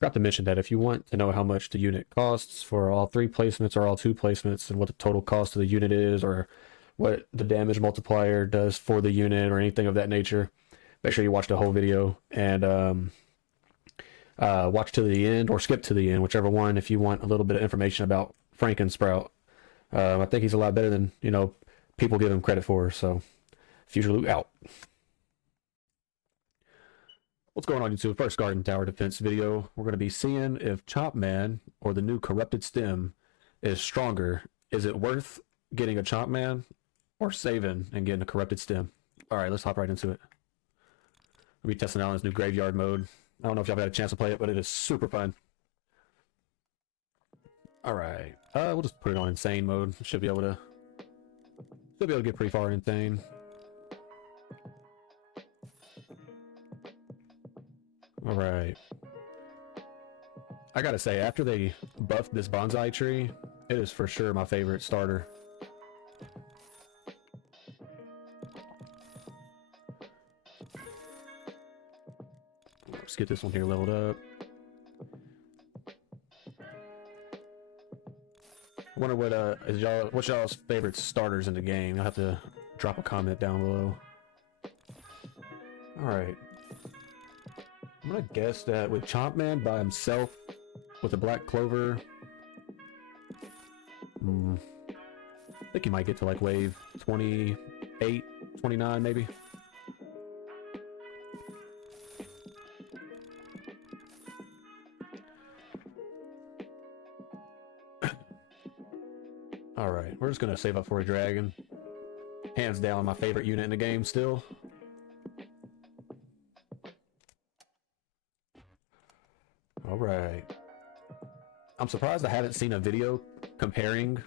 Forgot to mention that if you want to know how much the unit costs for all 3 placements or all 2 placements and what the total cost of the unit is or what the damage multiplier does for the unit or anything of that nature, make sure you watch the whole video and watch to the end or skip to the end, whichever one, if you want a little bit of information about frankensprout. I think he's a lot better than, people give him credit for. So, Future Loot out. What's going on, YouTube? First Garden Tower defense video. We're going to be seeing if CHOMPMAN or the new corrupted stem is stronger. Is it worth getting a CHOMPMAN or saving and getting a corrupted stem? All right, let's hop right into it. We'll be testing out this new graveyard mode. I don't know if y'all had a chance to play it, but it is super fun. All right, we'll just put it on insane mode. Should be able to get pretty far in insane. All right. I gotta say, after they buffed this bonsai tree, it is for sure my favorite starter. Let's get this one here leveled up. I wonder what's y'all's favorite starters in the game. You'll have to drop a comment down below. All right. I'm gonna guess that with CHOMPMAN by himself with a black clover, I think he might get to like wave 28, 29 maybe. All right, we're just gonna save up for a dragon. Hands down, my favorite unit in the game still. All right. I'm surprised I haven't seen a video comparing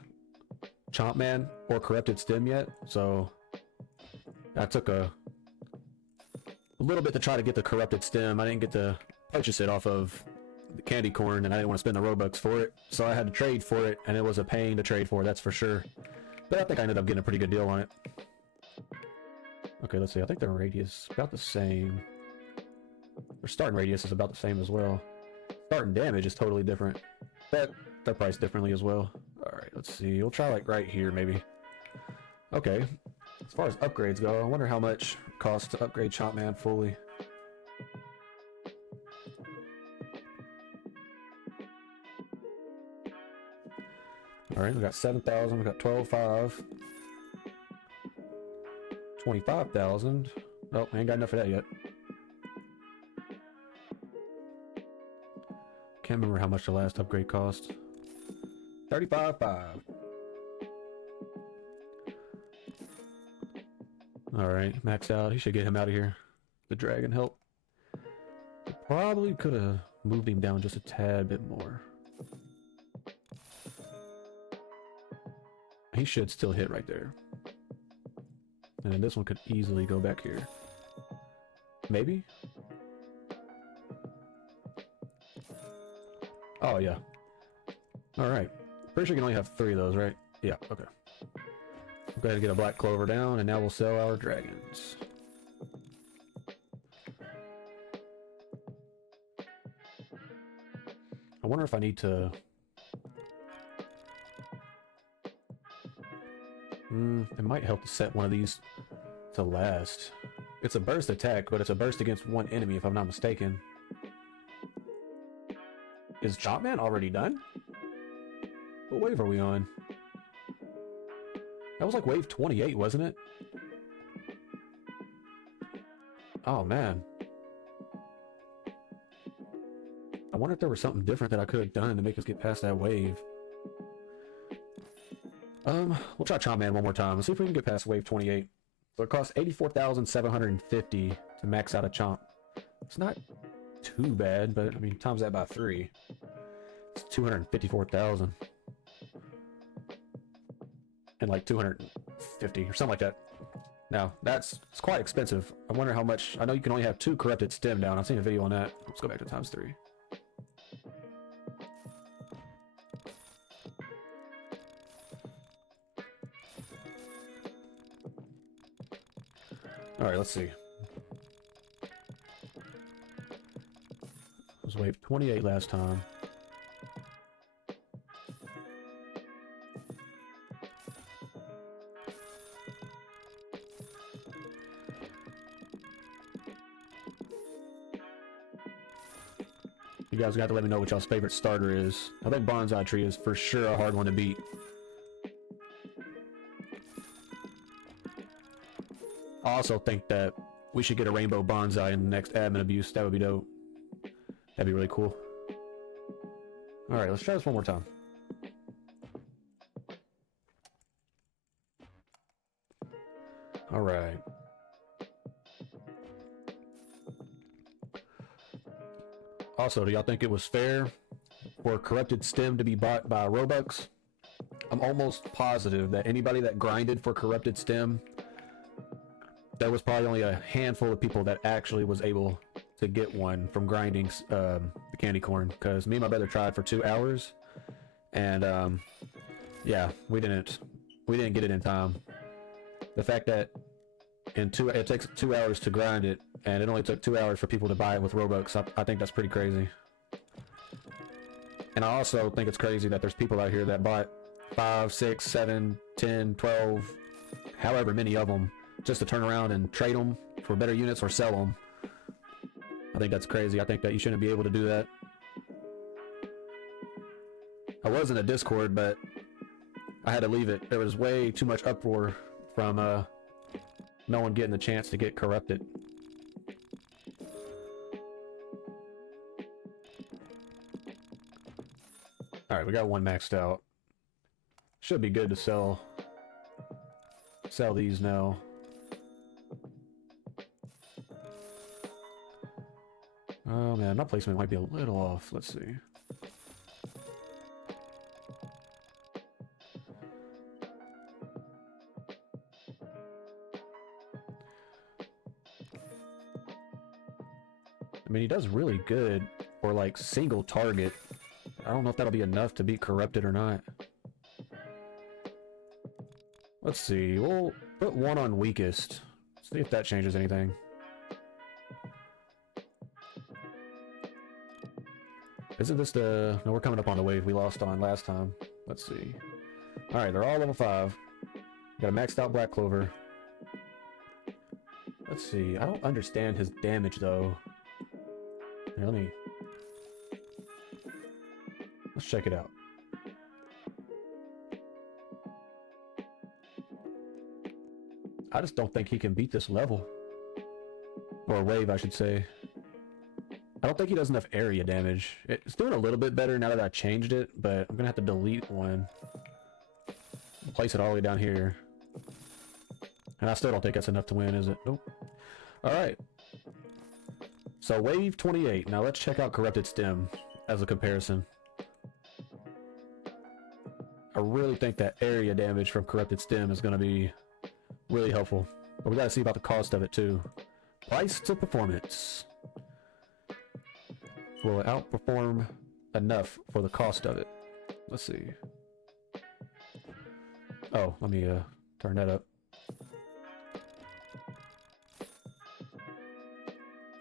CHOMPMAN or corrupted stem yet. So I took a little bit to try to get the corrupted stem. I didn't get to purchase it off of the candy corn, and I didn't want to spend the Robux for it, so I had to trade for it, and it was a pain to trade for, that's for sure. But I think I ended up getting a pretty good deal on it. Okay, let's see. I think their radius is about the same. Their starting radius is about the same as well. Starting damage is totally different, but they're priced differently as well. All right, let's see. We'll try like right here maybe. Okay. As far as upgrades go, I wonder how much it costs to upgrade CHOMPMAN fully. All right, we got 7,000, we got 12,500, 25,000. Oh, I ain't got enough of that yet. Can't remember how much the last upgrade cost. 35,500. All right, maxed out. He should get him out of here. The dragon help. Probably could have moved him down just a tad bit more. He should still hit right there. And then this one could easily go back here. Maybe? Oh, yeah. Alright. Pretty sure you can only have 3 of those, right? Yeah, okay. Go ahead and get a black clover down, and now we'll sell our dragons. I wonder if I need to... it might help to set one of these to last. It's a burst attack, but it's a burst against one enemy, if I'm not mistaken. Is CHOMPMAN already done? What wave are we on? That was like wave 28, wasn't it? Oh, man. I wonder if there was something different that I could have done to make us get past that wave. We'll try CHOMPMAN one more time. Let's see if we can get past wave 28. So it costs 84,750 to max out a chomp. It's not too bad, but I mean, times that by 3. It's 254,000. And like 250 or something like that. Now, it's quite expensive. I wonder how much. I know you can only have 2 corrupted stem down. I've seen a video on that. Let's go back to times 3. All right, let's see. was wave 28 last time. You guys got to let me know what y'all's favorite starter is. I think Bonsai Tree is for sure a hard one to beat. I also think that we should get a rainbow bonsai in the next admin abuse. That would be dope. That'd be really cool. Alright, let's try this one more time. Alright. Also, do y'all think it was fair for corrupted stem to be bought by Robux? I'm almost positive that anybody that grinded for corrupted stem, there was probably only a handful of people that actually was able to get one from grinding the candy corn. Because me and my brother tried for 2 hours, and yeah, we didn't get it in time. The fact that it takes 2 hours to grind it, and it only took 2 hours for people to buy it with Robux. I think that's pretty crazy. And I also think it's crazy that there's people out here that bought 5, 6, 7, 10, 12, however many of them, just to turn around and trade them for better units or sell them. I think that's crazy. I think that you shouldn't be able to do that. I was in a Discord, but I had to leave it. There was way too much uproar from no one getting the chance to get corrupted. Alright, we got one maxed out. Should be good to sell these now. Oh man, my placement might be a little off. Let's see. I mean, he does really good for like single target. I don't know if that'll be enough to beat corrupted or not. Let's see. We'll put one on weakest. See if that changes anything. Isn't this the... No, we're coming up on the wave we lost on last time. Let's see. Alright, they're all level 5. Got a maxed out Black Clover. Let's see. I don't understand his damage, though. Here, let me... Let's check it out. I just don't think he can beat this level. Or wave, I should say. I don't think he does enough area damage. It's doing a little bit better now that I changed it, but I'm gonna have to delete one. Place it all the way down here. And I still don't think that's enough to win, is it? Nope. Alright. So wave 28. Now let's check out Corrupted Stem as a comparison. I really think that area damage from Corrupted Stem is going to be really helpful. But we got to see about the cost of it too. Price to performance. Will it outperform enough for the cost of it? Let's see. Oh, let me turn that up.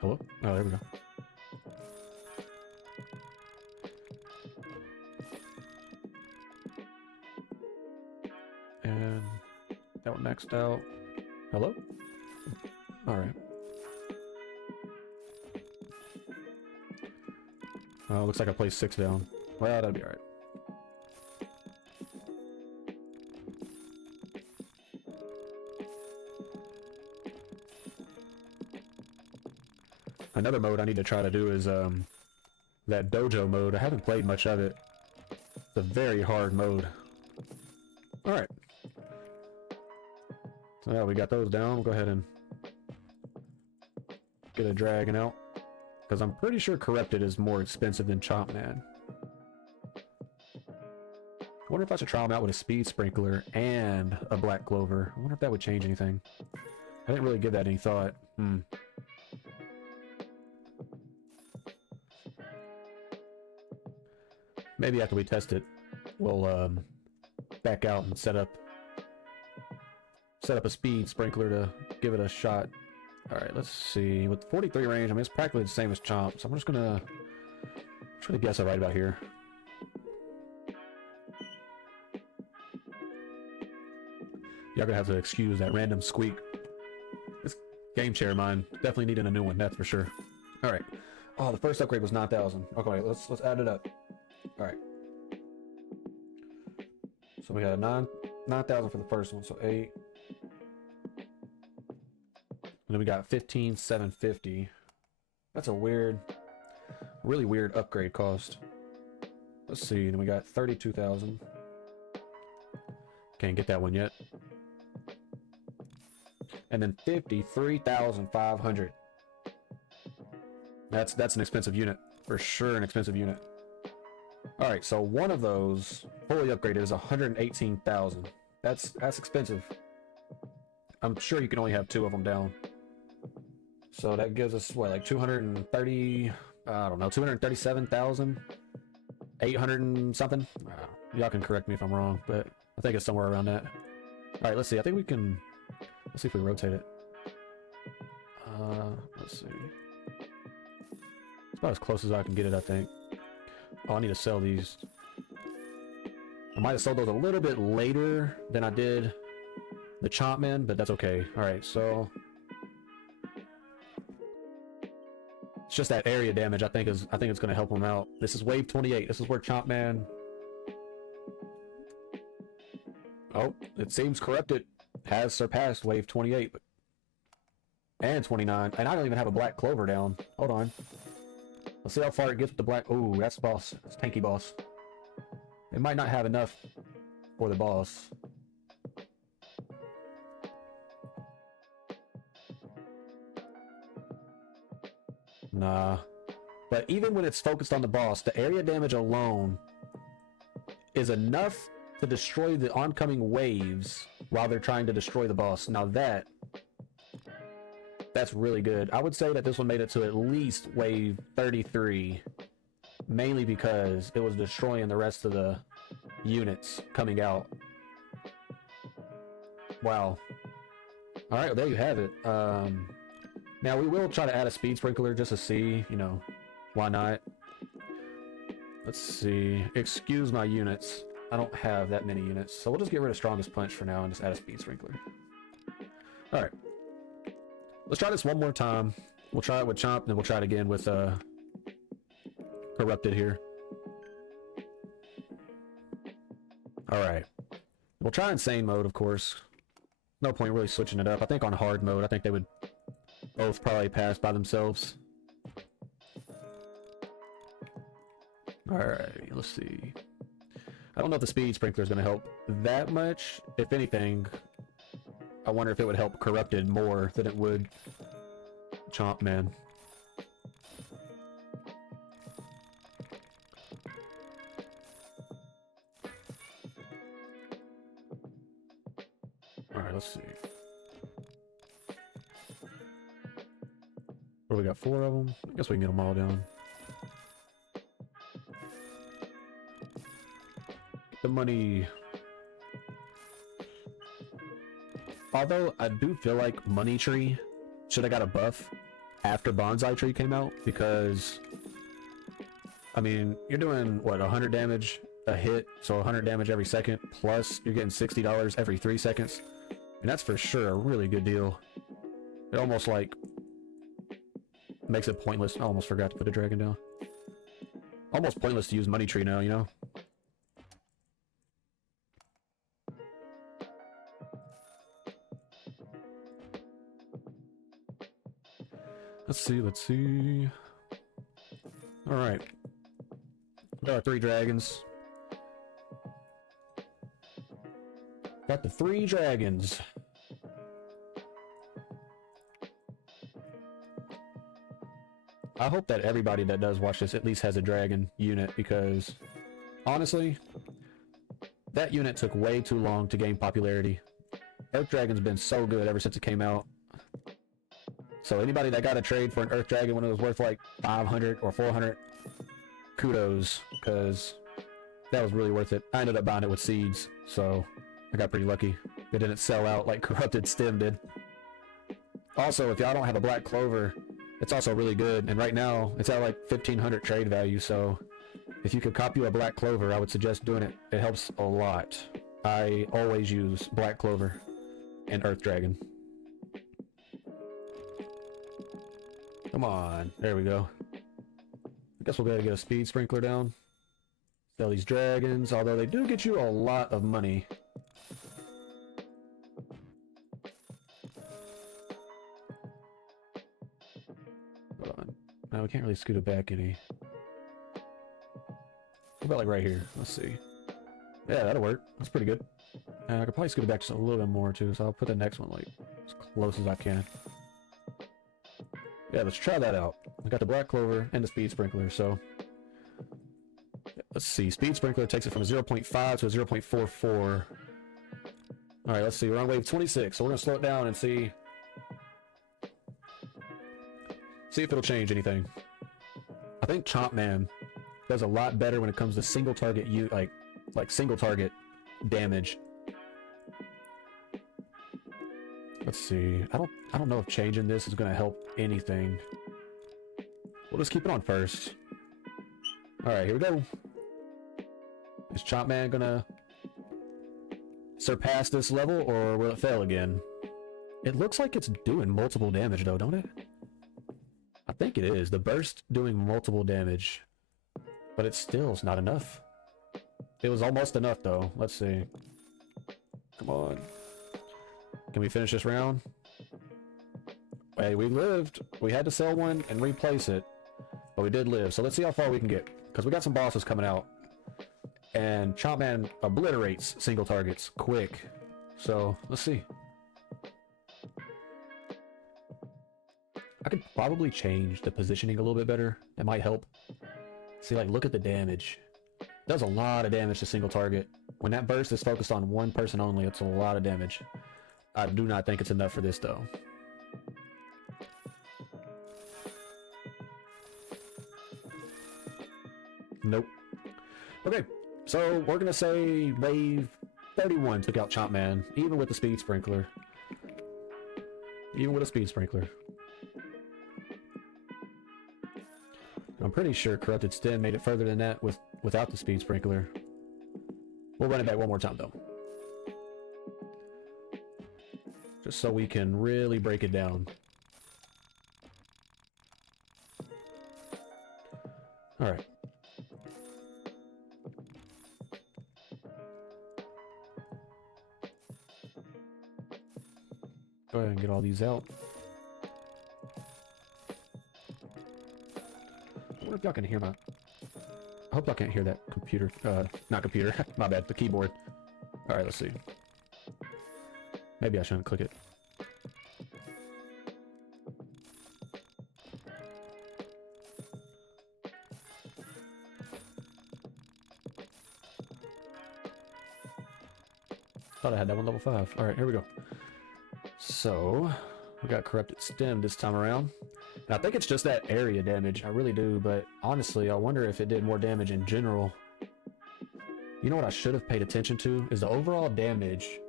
Hello? Oh, there we go. And that one maxed out. Hello? Alright. Oh, looks like I placed 6 down. Well, that'll be alright. Another mode I need to try to do is that dojo mode. I haven't played much of it. It's a very hard mode. Alright. So yeah, we got those down. We'll go ahead and get a dragon out. Because I'm pretty sure Corrupted is more expensive than CHOMPMAN. I wonder if I should try him out with a speed sprinkler and a black clover. I wonder if that would change anything. I didn't really give that any thought. Maybe after we test it, we'll back out and set up a speed sprinkler to give it a shot. All right, let's see. With 43 range, I mean, it's practically the same as Chomp, so I'm just gonna gonna guess it right about here. Y'all gonna have to excuse that random squeak. This game chair of mine definitely needing a new one, that's for sure. All right. Oh, the first upgrade was 9,000. Okay, let's add it up. All right. So we had 9,000 for the first one, so 8. And then we got 15,750. That's a weird, really weird upgrade cost. Let's see. Then we got 32,000. Can't get that one yet. And then 53,500. That's an expensive unit for sure. An expensive unit. All right, so one of those fully upgraded is 118,000. That's expensive. I'm sure you can only have 2 of them down. So that gives us what, like 230? I don't know, 237,800 and something. Y'all can correct me if I'm wrong, but I think it's somewhere around that. All right, let's see. I think we can. Let's see if we rotate it. Let's see. It's about as close as I can get it, I think. Oh, I need to sell these. I might have sold those a little bit later than I did the CHOMPMAN, but that's okay. All right, so it's just that area damage. I think it's going to help them out. This is wave 28. This is where CHOMPMAN. Oh, it seems corrupted has surpassed wave 28 and 29, and I don't even have a black clover down. Hold on. Let's see how far it gets with the black. Ooh, that's boss. That's tanky boss. It might not have enough for the boss. Nah. But even when it's focused on the boss, the area damage alone is enough to destroy the oncoming waves while they're trying to destroy the boss. Now that's really good. I would say that this one made it to at least wave 33, mainly because it was destroying the rest of the units coming out. Wow. All right, well, there you have it. Now we will try to add a speed sprinkler just to see, you know, why not? Let's see. Excuse my units. I don't have that many units, so we'll just get rid of strongest punch for now and just add a speed sprinkler. All right. Let's try this one more time. We'll try it with Chomp, then we'll try it again with Corrupted here. All right. We'll try insane mode, of course. No point really switching it up. I think on hard mode, I think they would both probably pass by themselves. All right, let's see. I don't know if the speed sprinkler is going to help that much. If anything, I wonder if it would help Corrupted more than it would CHOMPMAN. Alright, let's see. What, we got 4 of them? I guess we can get them all down. Get the money. Although I do feel like Money Tree should have got a buff after Bonsai Tree came out, because I mean, you're doing what, 100 damage a hit, so 100 damage every second, plus you're getting $60 every 3 seconds, and that's for sure a really good deal. It almost like makes it pointless. I almost forgot to put a dragon down. Almost pointless to use Money Tree now, you know? Let's see. Alright. There are 3 dragons. Got the 3 dragons. I hope that everybody that does watch this at least has a dragon unit, because honestly, that unit took way too long to gain popularity. Earth Dragon's been so good ever since it came out. So anybody that got a trade for an Earth Dragon when it was worth like 500 or 400, kudos, because that was really worth it. I ended up buying it with seeds, so I got pretty lucky. It didn't sell out like Corrupted Stem did. Also, if y'all don't have a black clover, it's also really good, and right now it's at like 1,500 trade value, so If you could copy a black clover, I would suggest doing it. It helps a lot. I always use black clover and earth dragon. Come on, there we go. I guess we'll be able to get a speed sprinkler down. Sell these dragons, although they do get you a lot of money. Hold on. No, we can't really scoot it back any. What about like right here? Let's see. Yeah, that'll work. That's pretty good. And I could probably scoot it back just a little bit more too, so I'll put the next one like as close as I can. Yeah, let's try that out. I got the black clover and the speed sprinkler, so let's see. Speed sprinkler takes it from a 0.5 to a 0.44. All right, let's see. We're on wave 26, so we're gonna slow it down and see if it'll change anything. I think CHOMPMAN does a lot better when it comes to single target like single target damage. Let's see. I don't know if changing this is gonna help anything. We'll just keep it on first. All right, here we go. Is CHOMPMAN gonna surpass this level, or will it fail again? It looks like it's doing multiple damage though, don't it? I think it is. The burst doing multiple damage, but it still is not enough. It was almost enough though. Let's see. Come on. Can we finish this round? Hey, we lived. We had to sell one and replace it, but we did live. So let's see how far we can get, because we got some bosses coming out, and CHOMPMAN obliterates single targets quick. So let's see. I could probably change the positioning a little bit better. That might help. See, like, look at the damage. It does a lot of damage to single target. When that burst is focused on one person only, it's a lot of damage. I do not think it's enough for this though. Nope. Okay, so we're gonna say wave 31 took out CHOMPMAN, even with the speed sprinkler. Even with a speed sprinkler. I'm pretty sure Corrupted Stem made it further than that without the speed sprinkler. We'll run it back one more time though, just so we can really break it down. All right. Go ahead and get all these out. I wonder if y'all can hear my... I hope y'all can't hear that computer. Not computer. My bad. The keyboard. All right, let's see. Maybe I shouldn't click it. Thought I had that one level 5. All right, here we go. So we got Corrupted Stem this time around. And I think it's just that area damage. I really do, but honestly, I wonder if it did more damage in general. You know what I should have paid attention to is the overall damage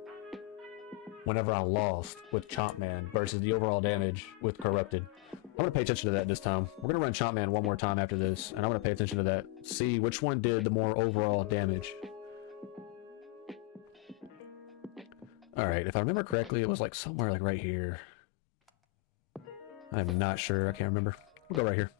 whenever I lost with CHOMPMAN versus the overall damage with Corrupted. I'm going to pay attention to that this time. We're going to run CHOMPMAN one more time after this, and I'm going to pay attention to that. See which one did the more overall damage. Alright, if I remember correctly, it was like somewhere like right here. I'm not sure. I can't remember. We'll go right here.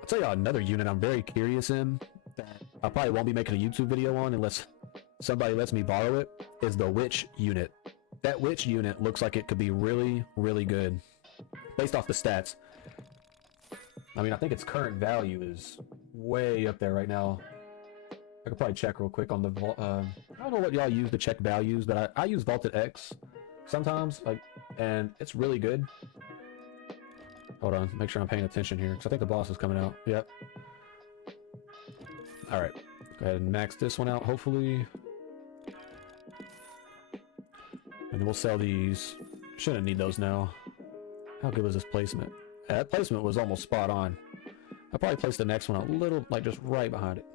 I'll tell you another unit I'm very curious in that I probably won't be making a YouTube video on unless somebody lets me borrow it, is the Witch unit. That Witch unit looks like it could be really, really good based off the stats. I mean, I think its current value is way up there right now. I could probably check real quick on the I don't know what y'all use to check values, but I use Vaulted X sometimes, like, and it's really good. Hold on, make sure I'm paying attention here, because I think the boss is coming out. Yep. All right, go ahead and max this one out, hopefully, and then we'll sell these. Shouldn't need those now. How good was this placement? That placement was almost spot on. I probably placed the next one a little, like, just right behind it.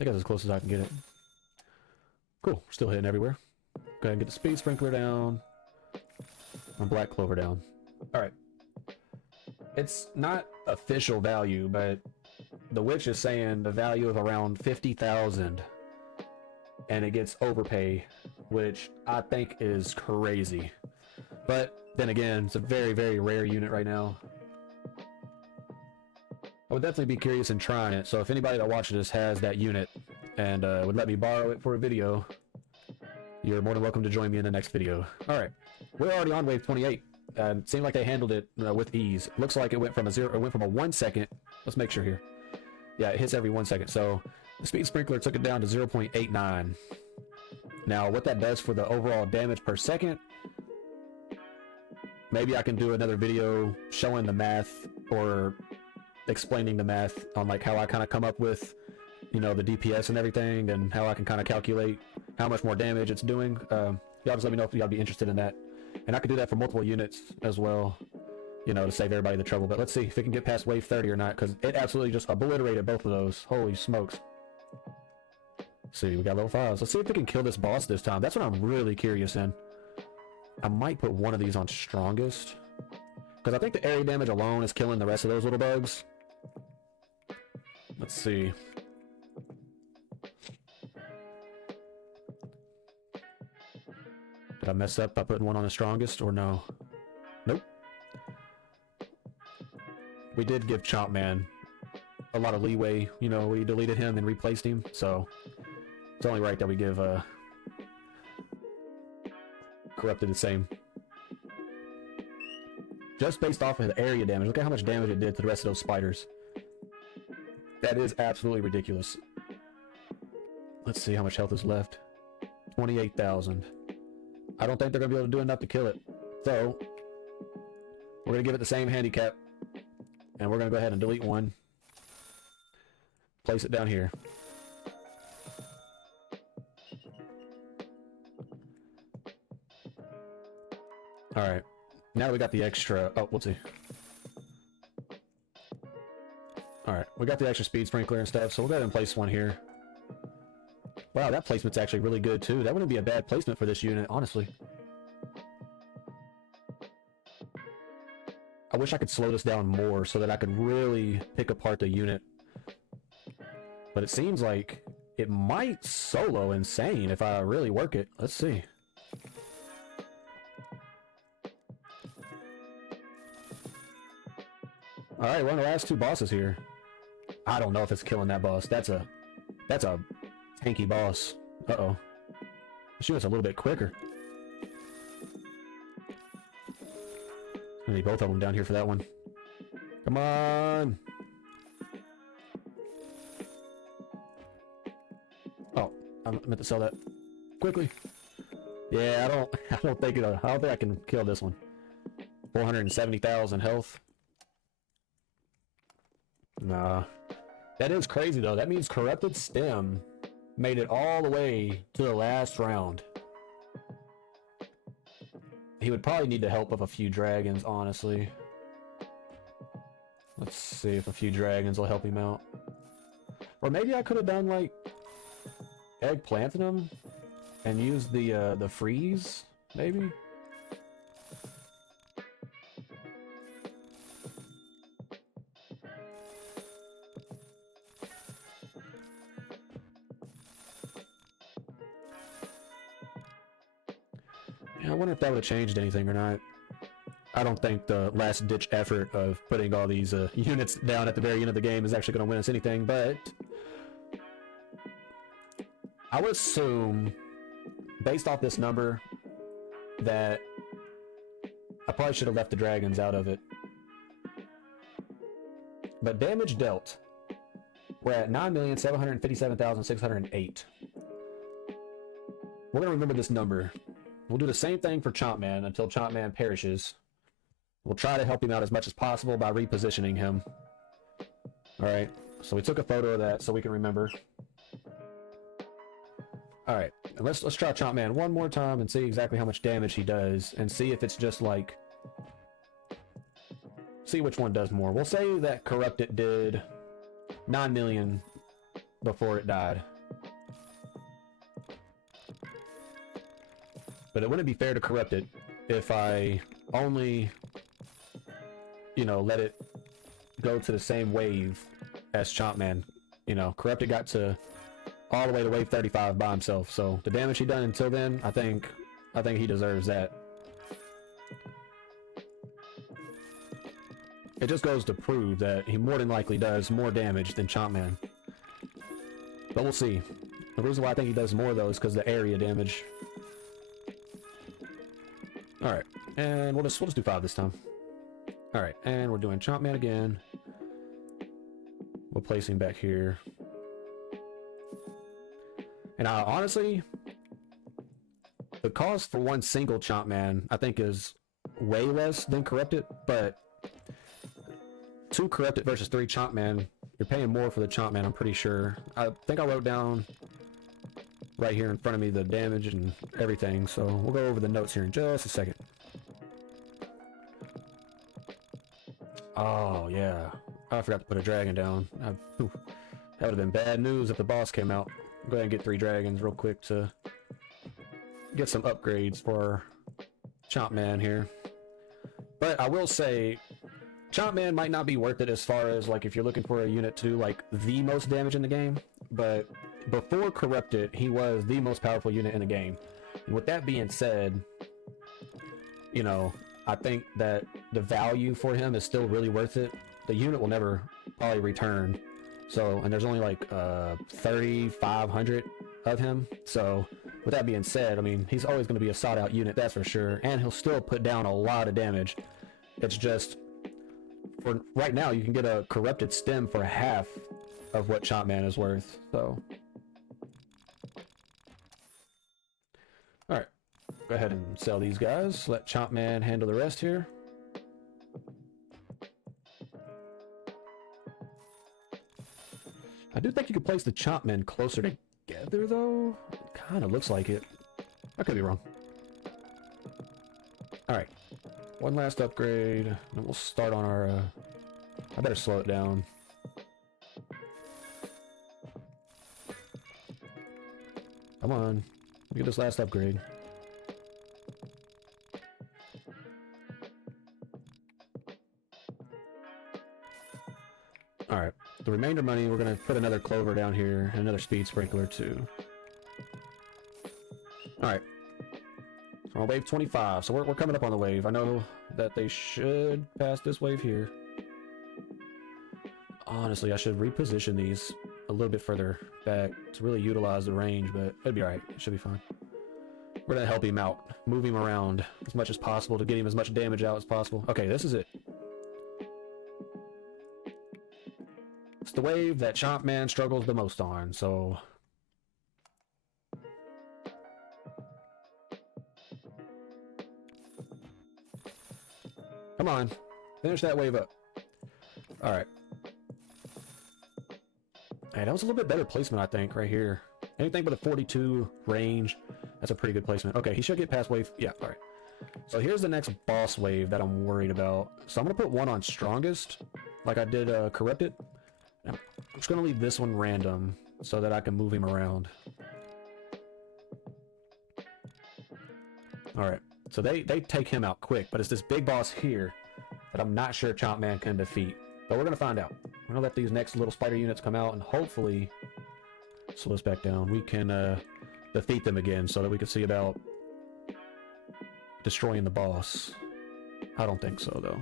think that's as close as I can get it. Cool, still hitting everywhere. Go ahead and get the speed sprinkler down. And black clover down. Alright. It's not official value, but the witch is saying the value of around 50,000. And it gets overpay, which I think is crazy. But then again, it's a very, very rare unit right now. I would definitely be curious in trying it, so if anybody that watches this has that unit and would let me borrow it for a video, you're more than welcome to join me in the next video. Alright, we're already on wave 28. It seemed like they handled it with ease. Looks like it went from a 1 second. Let's make sure here. Yeah, it hits every 1 second. So the speed sprinkler took it down to 0.89. Now, what that does for the overall damage per second, maybe I can do another video showing the math or explaining the math on like how I kind of come up with, you know, the DPS and everything, and how I can kind of calculate how much more damage it's doing. Y'all just let me know if y'all be interested in that, and I could do that for multiple units as well, you know, to save everybody the trouble. But let's see if it can get past wave 30 or not, because it absolutely just obliterated both of those. Holy smokes. Let's see, we got level 5s. Let's see if we can kill this boss this time. That's what I'm really curious in. I might put one of these on strongest, because I think the area damage alone is killing the rest of those little bugs. Let's see. Did I mess up by putting one on the strongest or no? Nope. We did give CHOMPMAN a lot of leeway. You know, we deleted him and replaced him, so it's only right that we give Corrupted the same. Just based off of the area damage. Look at how much damage it did to the rest of those spiders. That is absolutely ridiculous. Let's see how much health is left. 28,000. I don't think they're going to be able to do enough to kill it. So, we're going to give it the same handicap. And we're going to go ahead and delete one. Place it down here. Alright. Now that we got the extra... Oh, we'll see. Alright, we got the extra speed sprinkler and stuff, so we'll go ahead and place one here. Wow, that placement's actually really good too. That wouldn't be a bad placement for this unit, honestly. I wish I could slow this down more so that I could really pick apart the unit. But it seems like it might solo insane if I really work it. Let's see. Alright, we're on the last two bosses here. I don't know if it's killing that boss. That's a tanky boss. Uh-oh. Shoot, it's a little bit quicker. I need both of them down here for that one. Come on! Oh, I meant to sell that quickly. Yeah, I don't think I can kill this one. 470,000 health. Nah. That is crazy though. That means Corrupted Stem made it all the way to the last round. He would probably need the help of a few dragons, honestly. Let's see if a few dragons will help him out. Or maybe I could have done like egg platinum and used the freeze, maybe. I wonder if that would have changed anything or not. I don't think the last-ditch effort of putting all these units down at the very end of the game is actually going to win us anything, but I would assume, based off this number, that I probably should have left the dragons out of it. But damage dealt, we're at 9,757,608. We're going to remember this number. We'll do the same thing for CHOMPMAN until CHOMPMAN perishes. We'll try to help him out as much as possible by repositioning him. Alright, so we took a photo of that so we can remember. Alright, let's try CHOMPMAN one more time and see exactly how much damage he does, and see if it's just like... See which one does more. We'll say that Corrupted did 9 million before it died. But it wouldn't be fair to corrupt it if I only, you know, let it go to the same wave as CHOMPMAN. You know, corrupted got to all the way to wave 35 by himself. So the damage he done until then, I think he deserves that. It just goes to prove that he more than likely does more damage than CHOMPMAN. But we'll see. The reason why I think he does more though is because of the area damage. Alright, and we'll just do 5 this time. Alright, and we're doing CHOMPMAN again. We'll place him back here. And honestly, the cost for one single CHOMPMAN I think is way less than corrupted, but 2 corrupted versus 3 CHOMPMAN, you're paying more for the CHOMPMAN, I'm pretty sure. I think I wrote down right here in front of me the damage and everything, so we'll go over the notes here in just a second. Oh yeah, I forgot to put a dragon down. That would have been bad news if the boss came out. Go ahead and get 3 dragons real quick to get some upgrades for CHOMPMAN here. But I will say, CHOMPMAN might not be worth it as far as like if you're looking for a unit to do like the most damage in the game, but before corrupted he was the most powerful unit in the game. And with that being said, you know, I think that the value for him is still really worth it. The unit will never probably return, so, and there's only like 3,500 of him, so with that being said, I mean, he's always going to be a sought out unit, that's for sure, and he'll still put down a lot of damage. It's just for right now you can get a corrupted stem for half of what CHOMPMAN is worth, so alright, go ahead and sell these guys, let CHOMPMAN handle the rest here. I do think you could place the CHOMPMAN closer together though, it kind of looks like it. I could be wrong. Alright, one last upgrade, and we'll start on our, I better slow it down. Come on, get this last upgrade. Alright, the remainder money, we're going to put another clover down here, and another speed sprinkler too. Alright, so on wave 25, so we're coming up on the wave. I know that they should pass this wave here. Honestly, I should reposition these a little bit further back to really utilize the range, but it'll be alright, it should be fine. We're going to help him out, move him around as much as possible to get him as much damage out as possible. Okay, this is it. It's the wave that CHOMPMAN struggles the most on, so come on, finish that wave up. Alright. Hey, that was a little bit better placement, I think, right here. Anything but a 42 range, that's a pretty good placement. Okay, he should get past wave. Yeah, alright. So here's the next boss wave that I'm worried about. So I'm going to put one on strongest, like I did corrupted. I'm just going to leave this one random so that I can move him around. Alright, so they take him out quick, but it's this big boss here that I'm not sure CHOMPMAN can defeat. But we're going to find out. We're going to let these next little spider units come out and hopefully slow us back down. We can defeat them again so that we can see about destroying the boss. I don't think so, though.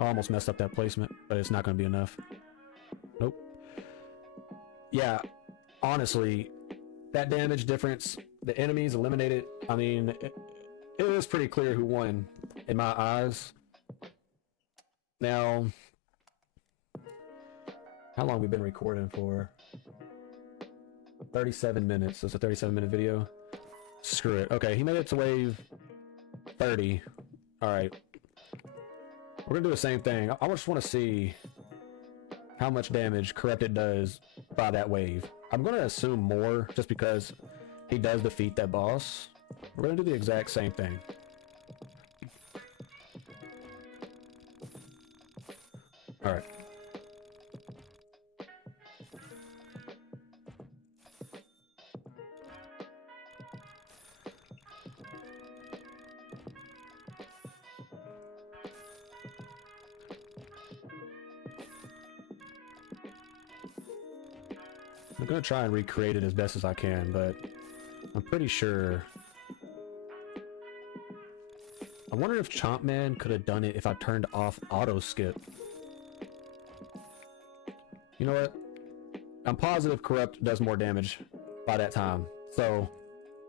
I almost messed up that placement, but it's not going to be enough. Nope. Yeah, honestly, that damage difference, the enemies eliminated, I mean, it was pretty clear who won in my eyes. Now, how long have we been recording for? 37 minutes. So it's a 37-minute video. Screw it. Okay, he made it to wave 30. Alright. We're gonna do the same thing. I just want to see how much damage Corrupted does by that wave. I'm gonna assume more, just because he does defeat that boss. We're gonna do the exact same thing. Alright. I'm gonna try and recreate it as best as I can, but I'm pretty sure. I wonder if CHOMPMAN could have done it if I turned off auto skip. You know what? I'm positive corrupt does more damage by that time. So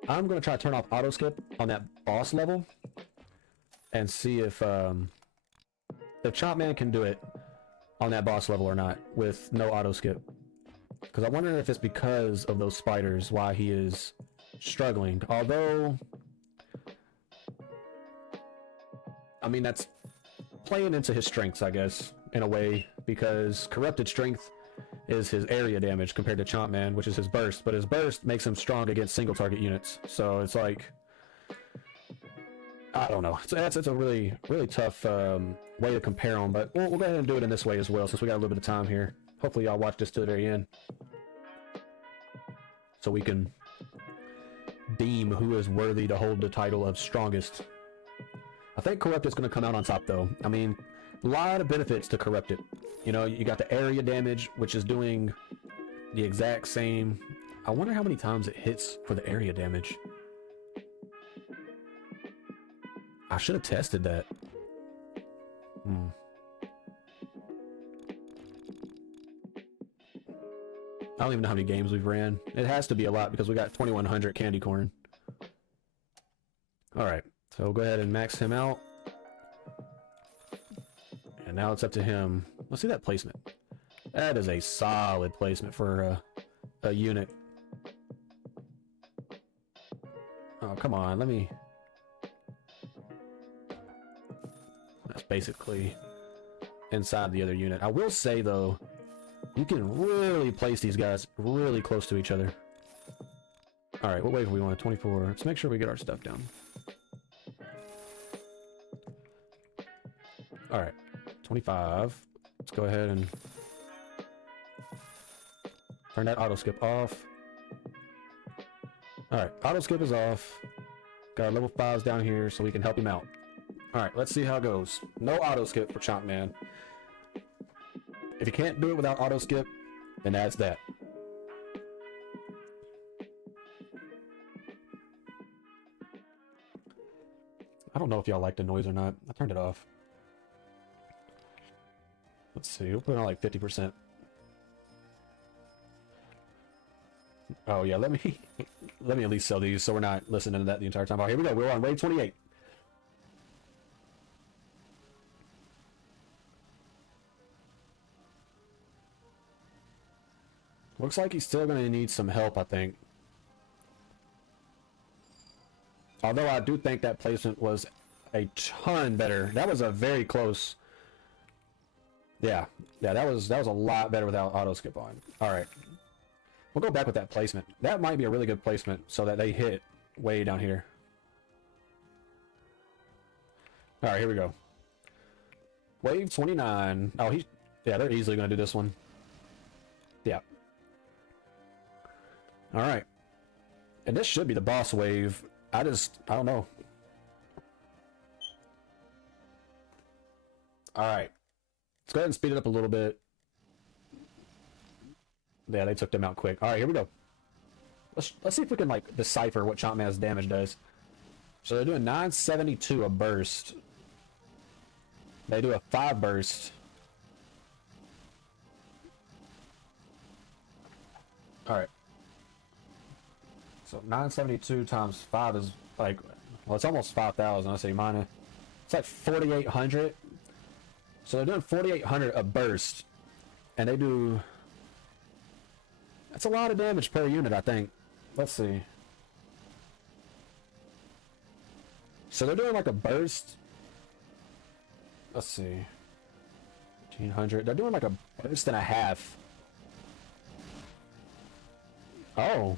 I'm gonna try to turn off auto skip on that boss level and see if CHOMPMAN can do it on that boss level or not with no auto skip. Because I wonder if it's because of those spiders why he is struggling. Although, I mean, that's playing into his strengths, I guess, in a way, because corrupted strength is his area damage compared to CHOMPMAN, which is his burst, but his burst makes him strong against single target units. So it's like, I don't know. It's a really tough way to compare them, but we'll go ahead and do it in this way as well, since we got a little bit of time here. Hopefully y'all watch this to the very end, so we can deem who is worthy to hold the title of strongest. I think Corrupted's going to come out on top, though. I mean, a lot of benefits to Corrupted. You know, you got the area damage, which is doing the exact same. I wonder how many times it hits for the area damage. I should have tested that. I don't even know how many games we've ran. It has to be a lot because we got 2100 candy corn. Alright, so go ahead and max him out. And now it's up to him. Let's see that placement. That is a solid placement for a unit. Oh, come on, let me... That's basically inside the other unit. I will say, though, you can really place these guys really close to each other. Alright, what wave do we want? 24. Let's make sure we get our stuff down. Alright, 25. Let's go ahead and turn that auto skip off. Alright, auto skip is off. Got our level 5s down here so we can help him out. Alright, let's see how it goes. No auto skip for CHOMPMAN. If you can't do it without auto skip, then that's that. I don't know if y'all like the noise or not. I turned it off. Let's see, we'll put it on like 50%. Oh yeah, let me at least sell these so we're not listening to that the entire time. Oh, here we go. We're on wave 28. Looks like he's still going to need some help, I think. Although I do think that placement was a ton better. That was a very close. Yeah, that was a lot better without auto skip on. All right, we'll go back with that placement. That might be a really good placement so that they hit way down here. All right, here we go. Wave 29. Oh, yeah, they're easily going to do this one. Yeah. All right, and this should be the boss wave. I don't know. All right, let's go ahead and speed it up a little bit. Yeah, they took them out quick. All right, here we go. Let's see if we can like decipher what CHOMPMAN's damage does. So they're doing 972 a burst. They do a 5 burst. All right. So 972 times 5 is like, well, it's almost 5,000. I say minus. It's like 4,800. So they're doing 4,800 a burst, and they do. That's a lot of damage per unit, I think. Let's see. So they're doing like a burst. Let's see. 1,500. They're doing like a burst and a half. Oh.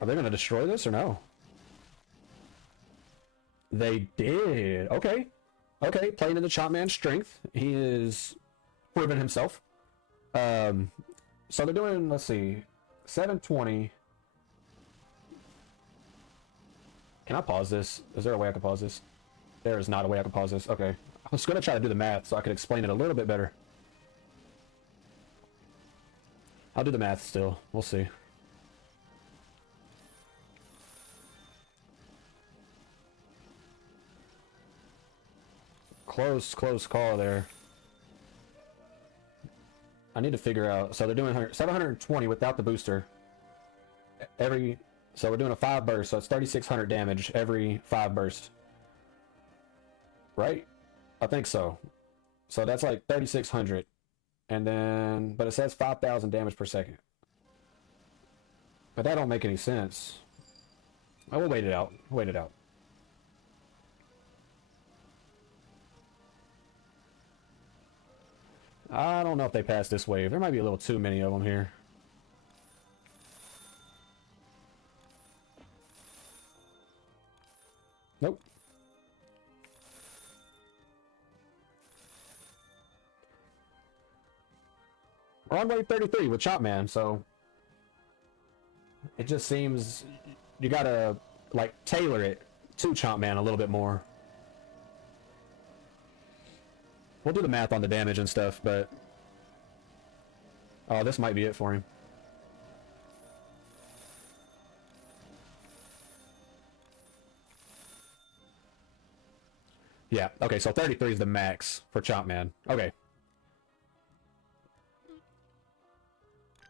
Are they going to destroy this or no? They did. Okay. Okay, playing in the CHOMPMAN strength. He is proven himself. So they're doing, let's see, 720. Can I pause this? Is there a way I can pause this? There is not a way I can pause this. Okay. I was going to try to do the math so I could explain it a little bit better. I'll do the math still. We'll see. Close call there. I need to figure out. So they're doing 720 without the booster. So we're doing a 5 burst, so it's 3,600 damage every 5 burst. Right? I think so. So that's like 3,600. And then, but it says 5,000 damage per second. But that don't make any sense. Oh, we'll wait it out. Wait it out. I don't know if they pass this wave. There might be a little too many of them here. Nope. We're on wave 33 with CHOMPMAN, so it just seems you gotta like tailor it to CHOMPMAN a little bit more. We'll do the math on the damage and stuff, but oh, this might be it for him. Yeah, okay, so 33 is the max for CHOMPMAN. Okay.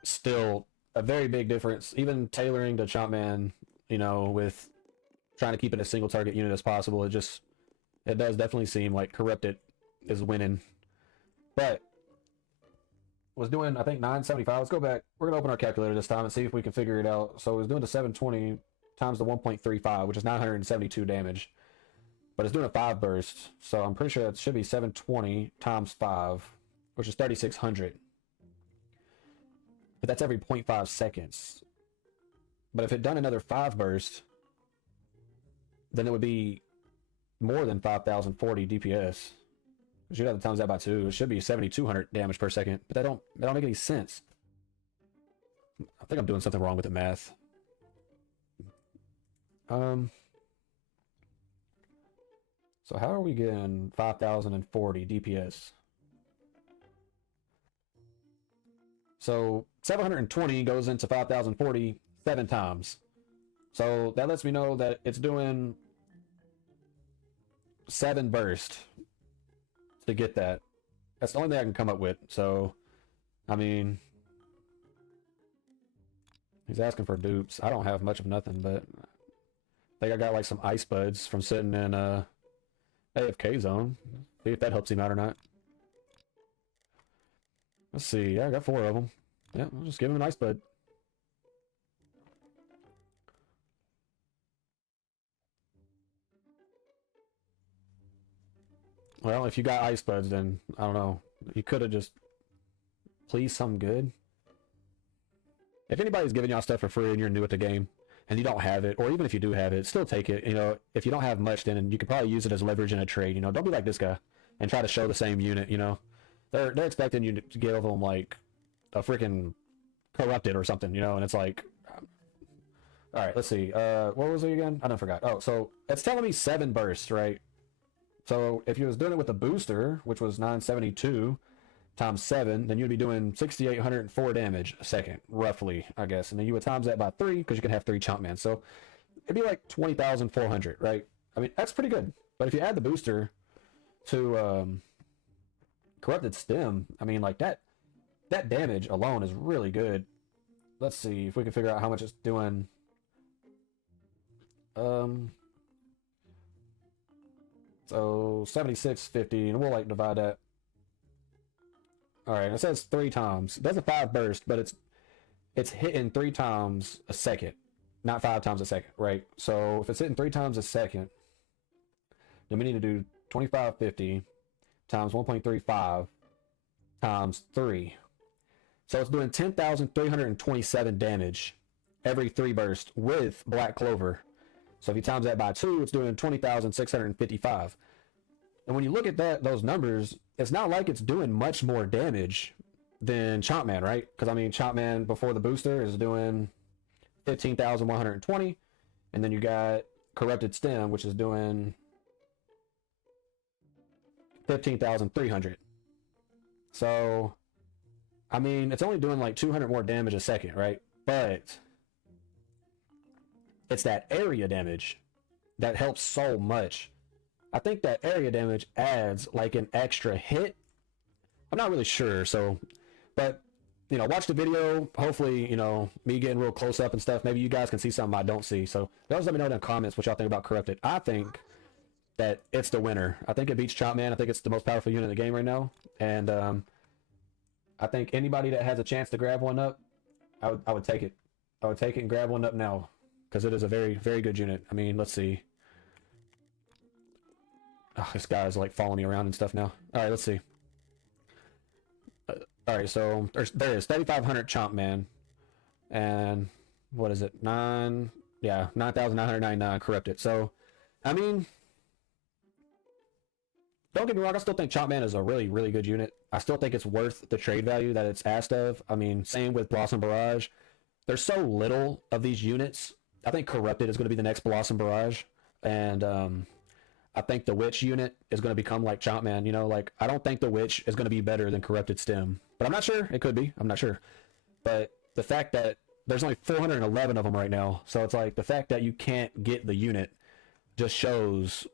Still a very big difference. Even tailoring to CHOMPMAN, you know, with trying to keep it a single target unit as possible, it does definitely seem like Corrupted is winning. But was doing, I think, 975. Let's go back. We're gonna open our calculator this time and see if we can figure it out. So it was doing the 720 times the 1.35, which is 972 damage. But it's doing a 5 burst, so I'm pretty sure it should be 720 times 5, which is 3,600. But that's every 0.5 seconds. But if it done another 5 burst, then it would be more than 5,040 DPS. You'd have to times that by 2. It should be 7,200 damage per second. But that don't make any sense. I think I'm doing something wrong with the math. So how are we getting 5,040 DPS? So 720 goes into 5,040 7 times. So that lets me know that it's doing 7 burst to get that. That's the only thing I can come up with. So, I mean, he's asking for dupes. I don't have much of nothing, but I think I got like some ice buds from sitting in AFK zone. See if that helps him out or not. Let's see. Yeah, I got 4 of them. Yeah, I'll just give him an ice bud. Well, if you got ice buds, then I don't know. You could have just pleased some good. If anybody's giving y'all stuff for free and you're new at the game and you don't have it, or even if you do have it, still take it. You know, if you don't have much, then you could probably use it as leverage in a trade. You know, don't be like this guy and try to show the same unit. You know, they're expecting you to give them like a freaking Corrupted or something. You know, and it's like, all right, let's see. What was it again? I don't forgot. Oh, so it's telling me 7 bursts, right? So if you was doing it with a booster, which was 972 times 7, then you'd be doing 6,804 damage a second, roughly, I guess. And then you would times that by 3, because you could have 3 CHOMPMAN. So it'd be like 20,400, right? I mean, that's pretty good. But if you add the booster to Corrupted Stem, I mean, like that damage alone is really good. Let's see if we can figure out how much it's doing. So 7650, and we'll like divide that. All right, it says 3 times. It does a 5 burst, but it's hitting 3 times a second, not 5 times a second, right? So if it's hitting 3 times a second, then we need to do 2550 times 1.35 times 3. So it's doing 10,327 damage every 3 bursts with Black Clover. So if you times that by 2, it's doing 20,655. And when you look at those numbers, it's not like it's doing much more damage than CHOMPMAN, right? Because I mean, CHOMPMAN before the booster is doing 15,120, and then you got Corrupted Stem, which is doing 15,300. So I mean, it's only doing like 200 more damage a second, right? But it's that area damage that helps so much. I think that area damage adds like an extra hit. I'm not really sure, so, but, you know, watch the video. Hopefully, you know, me getting real close up and stuff, maybe you guys can see something I don't see. So, guys, let me know in the comments what y'all think about Corrupted. I think that it's the winner. I think it beats CHOMPMAN. I think it's the most powerful unit in the game right now. And I think anybody that has a chance to grab one up, I would take it. I would take it and grab one up now, because it is a very, very good unit. I mean, let's see. Oh, this guy's like following me around and stuff now. All right, let's see. All right, so there is 3,500 CHOMPMAN, and what is it? 9,999 Corrupted. So, I mean, don't get me wrong, I still think CHOMPMAN is a really, really good unit. I still think it's worth the trade value that it's asked of. I mean, same with Blossom Barrage. There's so little of these units. I think Corrupted is going to be the next Blossom Barrage, and I think the Witch unit is going to become like CHOMPMAN. You know, like, I don't think the Witch is going to be better than Corrupted Stem, but I'm not sure. It could be. I'm not sure. But the fact that there's only 411 of them right now, so it's like the fact that you can't get the unit just shows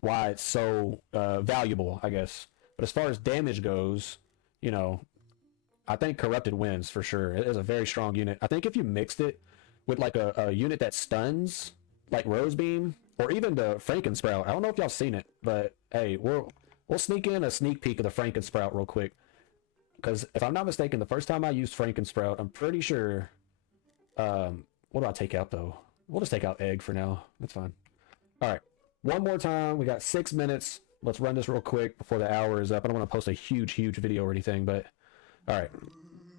why it's so valuable, I guess. But as far as damage goes, you know, I think Corrupted wins for sure. It is a very strong unit. I think if you mixed it with like a unit that stuns, like Rose Beam, or even the Frankensprout. I don't know if y'all seen it, but hey, we'll sneak in a sneak peek of the Frankensprout real quick. Because if I'm not mistaken, the first time I used Frankensprout, I'm pretty sure... what do I take out, though? We'll just take out Egg for now. That's fine. Alright. One more time. We got 6 minutes. Let's run this real quick before the hour is up. I don't want to post a huge video or anything, but... Alright.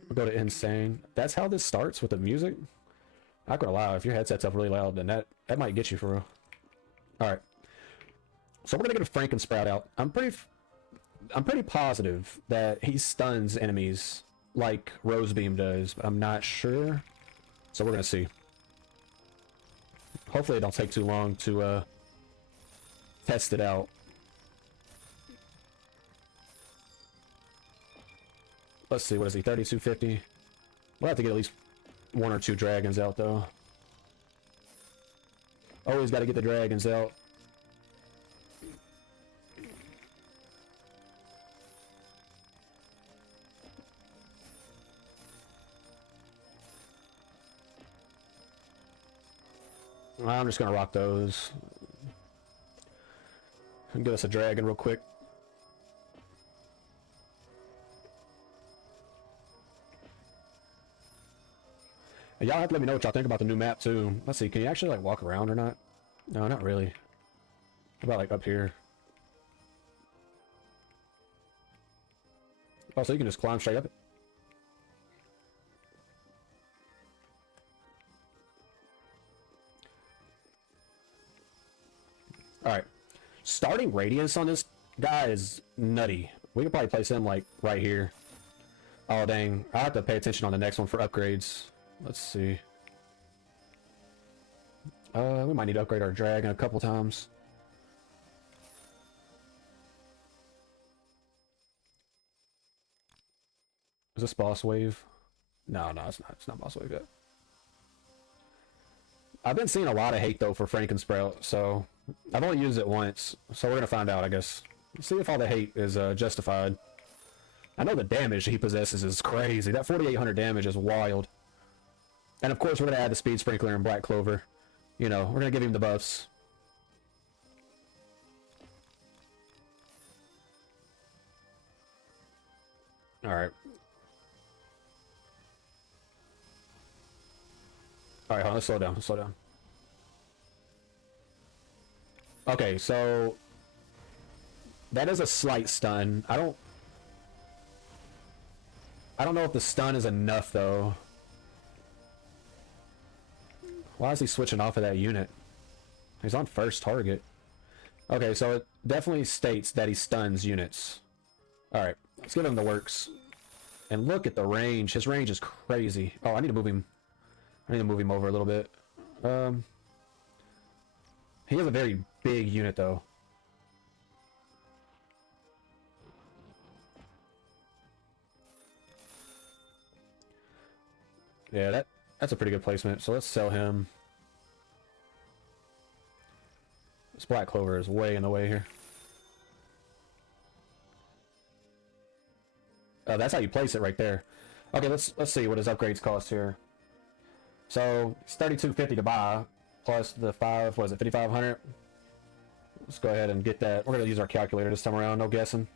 We'll go to Insane. That's how this starts with the music? Not gonna lie, if your headset's up really loud, then that might get you for real. Alright. So we're gonna get a Frankensprout out. I'm pretty positive that he stuns enemies like Rose Beam does, but I'm not sure. So we're gonna see. Hopefully it don't take too long to test it out. Let's see, what is he? 3250. We'll have to get at least 1 or 2 dragons out though. Always got to get the dragons out. I'm just going to rock those. And get us a dragon real quick. And y'all have to let me know what y'all think about the new map too. Let's see, can you actually like walk around or not? No, not really. How about like up here? Oh, so you can just climb straight up it? Alright. Starting radius on this guy is nutty. We could probably place him like right here. Oh dang. I'll have to pay attention on the next one for upgrades. Let's see. We might need to upgrade our dragon a couple times. Is this boss wave? No, it's not. It's not boss wave yet. I've been seeing a lot of hate though for Frankensprout, so I've only used it once, so we're gonna find out, I guess. Let's see if all the hate is justified. I know the damage he possesses is crazy. That 4,800 damage is wild. And of course we're gonna add the Speed Sprinkler and Black Clover. You know, we're gonna give him the buffs. Alright. Alright, hold on, let's slow down, let's slow down. Okay, so that is a slight stun. I don't know if the stun is enough though. Why is he switching off of that unit? He's on first target. Okay, so it definitely states that he stuns units. Alright, let's give him the works. And look at the range. His range is crazy. Oh, I need to move him. I need to move him over a little bit. He has a very big unit, though. Yeah, that's a pretty good placement. So let's sell him. This black clover is way in the way here. Oh, that's how you place it right there. Okay, let's see what his upgrades cost here. So it's 3250 to buy, plus the 5500. Let's go ahead and get that. We're gonna use our calculator this time around, no guessing.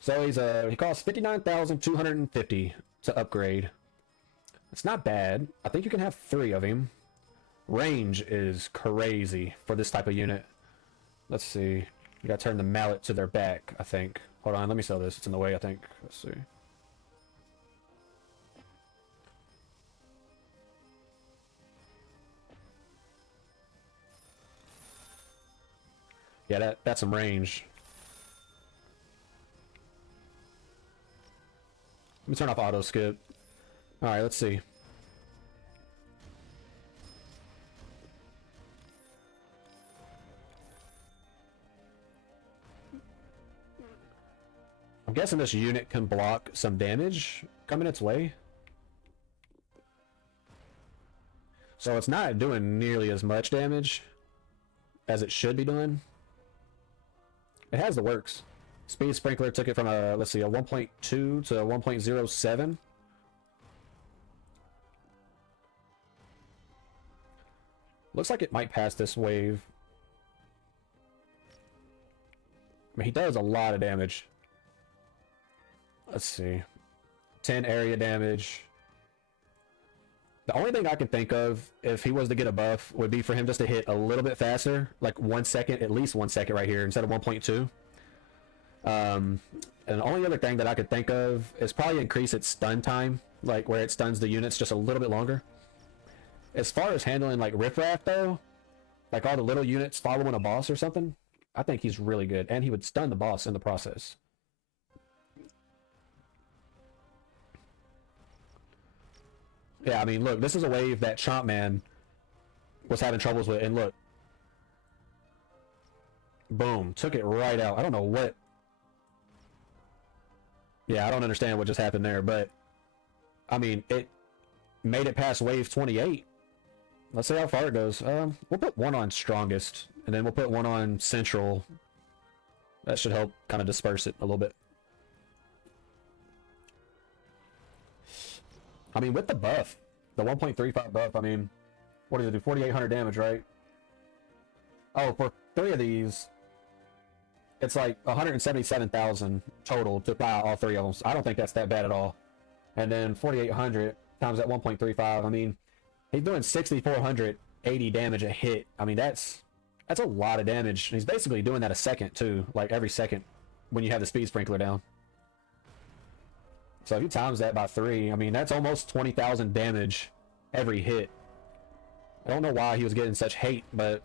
So he costs 59,250 to upgrade. It's not bad. I think you can have 3 of him. Range is crazy for this type of unit. Let's see. You gotta turn the mallet to their back, I think. Hold on, let me sell this. It's in the way, I think. Let's see. Yeah, that's some range. Let me turn off auto skip. Alright, let's see. I'm guessing this unit can block some damage coming its way. So it's not doing nearly as much damage as it should be doing. It has the works. Speed Sprinkler took it from a, let's see, a 1.2 to a 1.07. Looks like it might pass this wave. I mean, he does a lot of damage. Let's see. 10 area damage. The only thing I can think of, if he was to get a buff, would be for him just to hit a little bit faster. Like 1 second, at least 1 second right here, instead of 1.2. And the only other thing that I could think of is probably increase its stun time. Like where it stuns the units just a little bit longer. As far as handling like riffraff though, like all the little units following a boss or something, I think he's really good. And he would stun the boss in the process. Yeah, I mean, look, this is a wave that CHOMPMAN was having troubles with, and look. Boom, took it right out. I don't know what... Yeah, I don't understand what just happened there, but... I mean, it made it past wave 28. Let's see how far it goes. We'll put 1 on strongest, and then we'll put 1 on central. That should help kind of disperse it a little bit. I mean, with the buff, the 1.35 buff, I mean, what does it do? 4,800 damage, right? Oh, for 3 of these, it's like 177,000 total to buy all 3 of them. So I don't think that's that bad at all. And then 4,800 times that 1.35, I mean, he's doing 6,480 damage a hit. I mean, that's a lot of damage. He's basically doing that a second, too, like every second when you have the speed sprinkler down. So if you times that by 3, I mean, that's almost 20,000 damage every hit. I don't know why he was getting such hate, but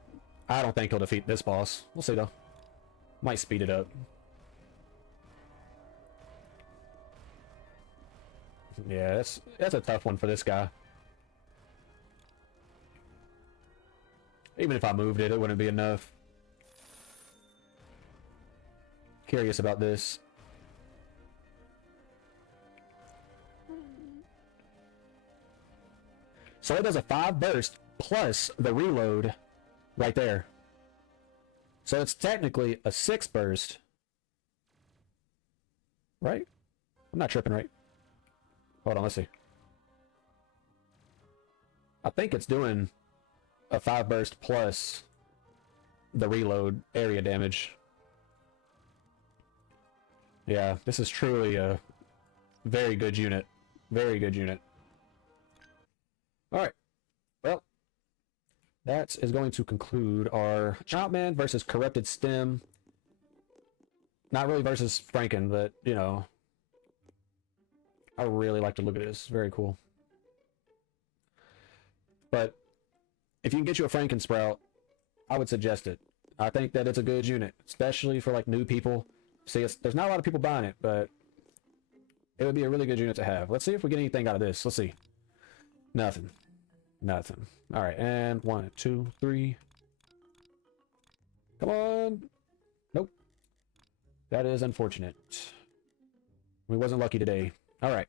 I don't think he'll defeat this boss. We'll see, though. Might speed it up. Yeah, that's a tough one for this guy. Even if I moved it, it wouldn't be enough. Curious about this. So it does a 5 burst plus the reload right there. So it's technically a 6 burst. Right? I'm not tripping, right? Hold on, let's see. I think it's doing a 5 burst plus the reload area damage. Yeah, this is truly a very good unit. Very good unit. Alright, well, that is going to conclude our CHOMPMAN versus Corrupted Stem. Not really versus Franken, but, you know, I really like to look at this. Very cool. But if you can get you a frankensprout, I would suggest it. I think that it's a good unit, especially for, like, new people. See, there's not a lot of people buying it, but it would be a really good unit to have. Let's see if we get anything out of this. Let's see. Nothing. Nothing. Alright, and 1, 2, 3. Come on. Nope. That is unfortunate. We wasn't lucky today. Alright.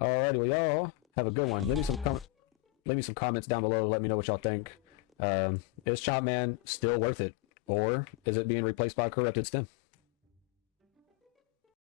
Alrighty, well, y'all have a good one. Leave me some comments down below. Let me know what y'all think. Is CHOMPMAN still worth it? Or is it being replaced by a corrupted stem?